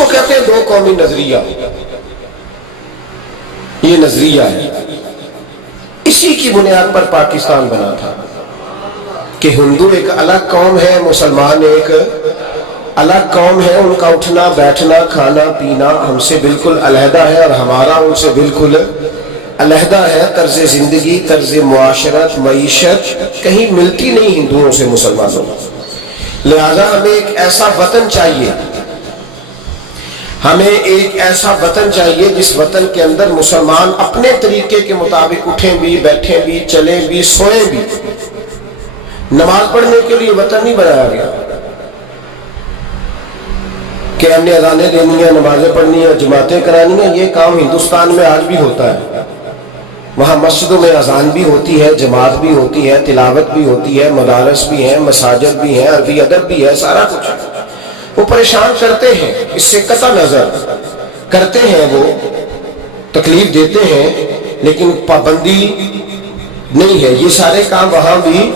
کو کہتے ہیں دو قومی نظریہ. یہ نظریہ ہے، اسی کی بنیاد پر پاکستان بنا تھا کہ ہندو ایک الگ قوم ہے، مسلمان ایک الگ قوم ہے، ان کا اٹھنا بیٹھنا کھانا پینا ہم سے بالکل علیحدہ ہے اور ہمارا ان سے بالکل علیحدہ ہے. طرز زندگی، طرز معاشرت، معیشت کہیں ملتی نہیں ہندوؤں سے مسلمانوں. لہذا ہمیں ایک ایسا وطن چاہیے، ہمیں ایک ایسا وطن چاہیے جس وطن کے اندر مسلمان اپنے طریقے کے مطابق اٹھیں بھی، بیٹھیں بھی، چلیں بھی، سوئیں بھی. نماز پڑھنے کے لیے وطن نہیں بنایا گیا کہ ہم نے اذانیں دینی ہیں، نمازیں پڑھنی ہیں، جماعتیں کرانی ہیں. یہ کام ہندوستان میں آج بھی ہوتا ہے. وہاں مسجدوں میں اذان بھی ہوتی ہے، جماعت بھی ہوتی ہے، تلاوت بھی ہوتی ہے، مدارس بھی ہیں، مساجد بھی ہیں، عربی ادب بھی ہے، سارا کچھ ہے. وہ پریشان کرتے ہیں، اس سے قطع نظر کرتے ہیں، وہ تکلیف دیتے ہیں، لیکن پابندی نہیں ہے. یہ سارے کام وہاں بھی.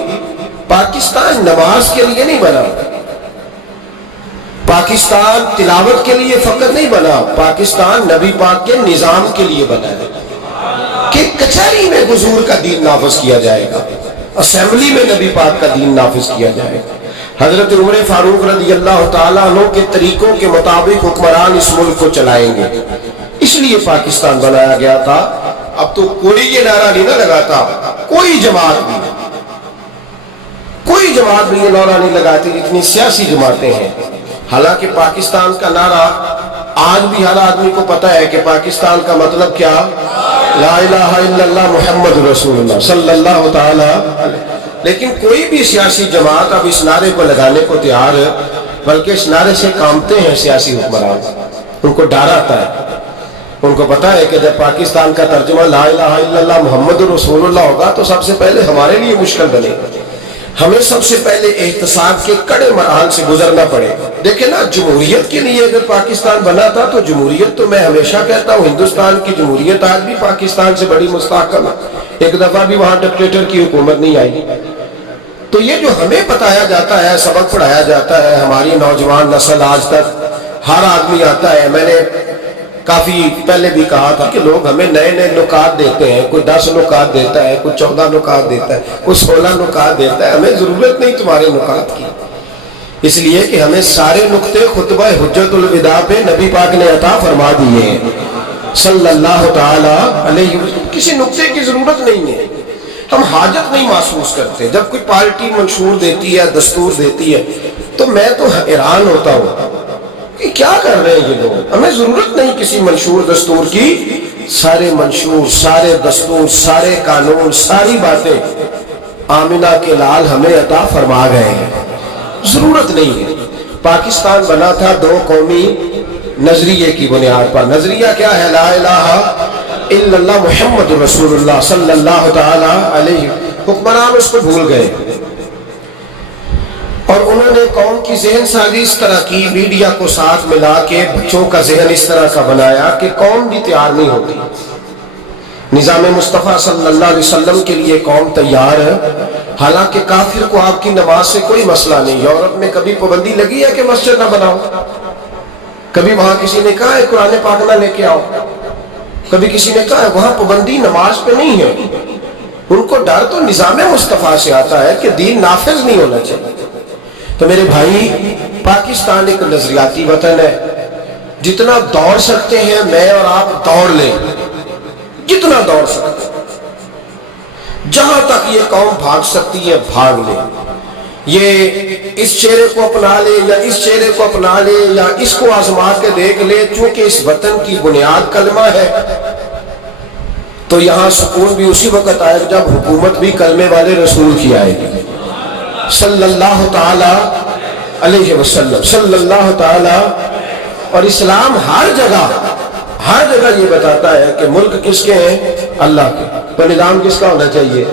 پاکستان نماز کے لیے نہیں بنا، پاکستان تلاوت کے لیے فقط نہیں بنا، پاکستان نبی پاک کے نظام کے لیے بنا ہے کہ کچہری میں حضور کا دین نافذ کیا جائے گا، اسمبلی میں نبی پاک کا دین نافذ کیا جائے گا. حضرت عمر فاروق رضی اللہ تعالیٰ عنہ کے طریقوں کے مطابق حکمران اس ملک کو چلائیں گے. اس لیے پاکستان بنایا گیا تھا. اب تو کوئی یہ نعرہ نہیں نہ لگاتا، کوئی جماعت بھی یہ نعرہ نہیں لگاتی جتنی سیاسی جماعتیں ہیں. حالانکہ پاکستان کا نعرہ آج بھی ہر آدمی کو پتہ ہے کہ پاکستان کا مطلب کیا؟ لا الہ الا اللہ محمد رسول اللہ صلی اللہ تعالی. لیکن کوئی بھی سیاسی جماعت اب اس نعرے کو لگانے کو تیار ہے، بلکہ اس نعرے سے کامتے ہیں سیاسی حکمران. ان کو ڈر آتا ہے، ان کو پتا ہے کہ جب پاکستان کا ترجمہ لا الہ الا اللہ محمد رسول اللہ ہوگا تو سب سے پہلے ہمارے لیے مشکل بنے گا. ہمیں سب سے پہلے احتساب کے کڑے مراحل سے گزرنا پڑے گا. دیکھیں نا، جمہوریت کے لیے اگر پاکستان بنا تھا تو جمہوریت تو میں ہمیشہ کہتا ہوں ہندوستان کی جمہوریت آج بھی پاکستان سے بڑی مستحکم ہے. ایک دفعہ بھی وہاں ڈکٹیٹر کی حکومت نہیں آئی. تو یہ جو ہمیں بتایا جاتا ہے، سبق پڑھایا جاتا ہے، ہماری نوجوان نسل آج تک ہر آدمی آتا ہے. میں نے کافی پہلے بھی کہا تھا کہ لوگ ہمیں نئے نئے نکات دیتے ہیں، کوئی 10 نکات دیتا ہے، کوئی 14 نکات دیتا ہے، کوئی 16 نکات دیتا ہے. ہمیں ضرورت نہیں تمہارے نکات کی، اس لیے کہ ہمیں سارے نقطے خطبہ حجت الوداع پہ نبی پاک نے عطا فرما دیے ہیں صلی اللہ تعالی علیہ وسلم. کسی نقطے کی ضرورت نہیں ہے، ہم حاجت نہیں محسوس کرتے. جب کوئی پارٹی منشور دیتی ہے، دستور دیتی ہے، تو میں تو حیران ہوتا ہوں کہ کیا کر رہے ہیں یہ لوگ. ہمیں ضرورت نہیں کسی منشور دستور کی. سارے منشور، سارے دستور، سارے قانون، ساری باتیں آمنہ کے لال ہمیں عطا فرما گئے ہیں. ضرورت نہیں ہے. پاکستان بنا تھا دو قومی نظریے کی بنیاد پر. نظریہ کیا ہے؟ لا الہ الا اللہ محمد رسول اللہ صلی اللہ تعالی علیہ. حکمران اس کو بھول گئے اور انہوں نے قوم کی ذہن سازی اس طرح کی، میڈیا کو ساتھ ملا کے بچوں کا ذہن اس طرح کا بنایا کہ قوم بھی تیار نہیں ہوتی. نظام مصطفیٰ صلی اللہ علیہ وسلم کے لیے قوم تیار ہے، حالانکہ کافر کو آپ کی نماز سے کوئی مسئلہ نہیں. یورپ میں کبھی پابندی لگی ہے کہ مسجد نہ بناؤ؟ کبھی وہاں کسی نے کہا ہے قرآن پاک نہ لے کے آؤ؟ کبھی کسی نے کہا ہے؟ وہاں پابندی نماز پہ نہیں ہے. ان کو ڈر تو نظام مصطفیٰ سے آتا ہے کہ دین نافذ نہیں ہونا چاہیے. تو میرے بھائی، پاکستان ایک نظریاتی وطن ہے. جتنا دوڑ سکتے ہیں میں اور آپ دوڑ لیں، جتنا دوڑ سکتے ہیں. جہاں تک یہ قوم بھاگ سکتی ہے بھاگ لے. یہ اس چہرے کو اپنا لے یا اس چہرے کو اپنا لے یا اس کو آزما کے دیکھ لے. چونکہ اس وطن کی بنیاد کلمہ ہے تو یہاں سکون بھی اسی وقت آئے گا جب حکومت بھی کلمے والے رسول کی آئے گی صلی اللہ تعالی علیہ وسلم صلی اللہ تعالی. اور اسلام ہر جگہ یہ بتاتا ہے کہ ملک کس کے ہیں؟ اللہ کے. تو نظام کس کا ہونا چاہیے؟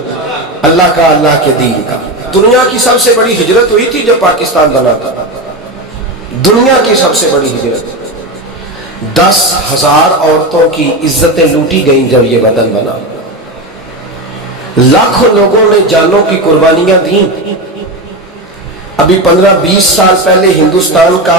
اللہ کا، اللہ کے دین کا. دنیا کی سب سے بڑی ہجرت ہوئی تھی جب پاکستان بنا تھا. دنیا کی سب سے بڑی ہجرت. 10,000 عورتوں کی عزتیں لوٹی گئیں جب یہ وطن بنا. لاکھوں لوگوں نے جانوں کی قربانیاں دیں. ابھی 15-20 سال پہلے ہندوستان کا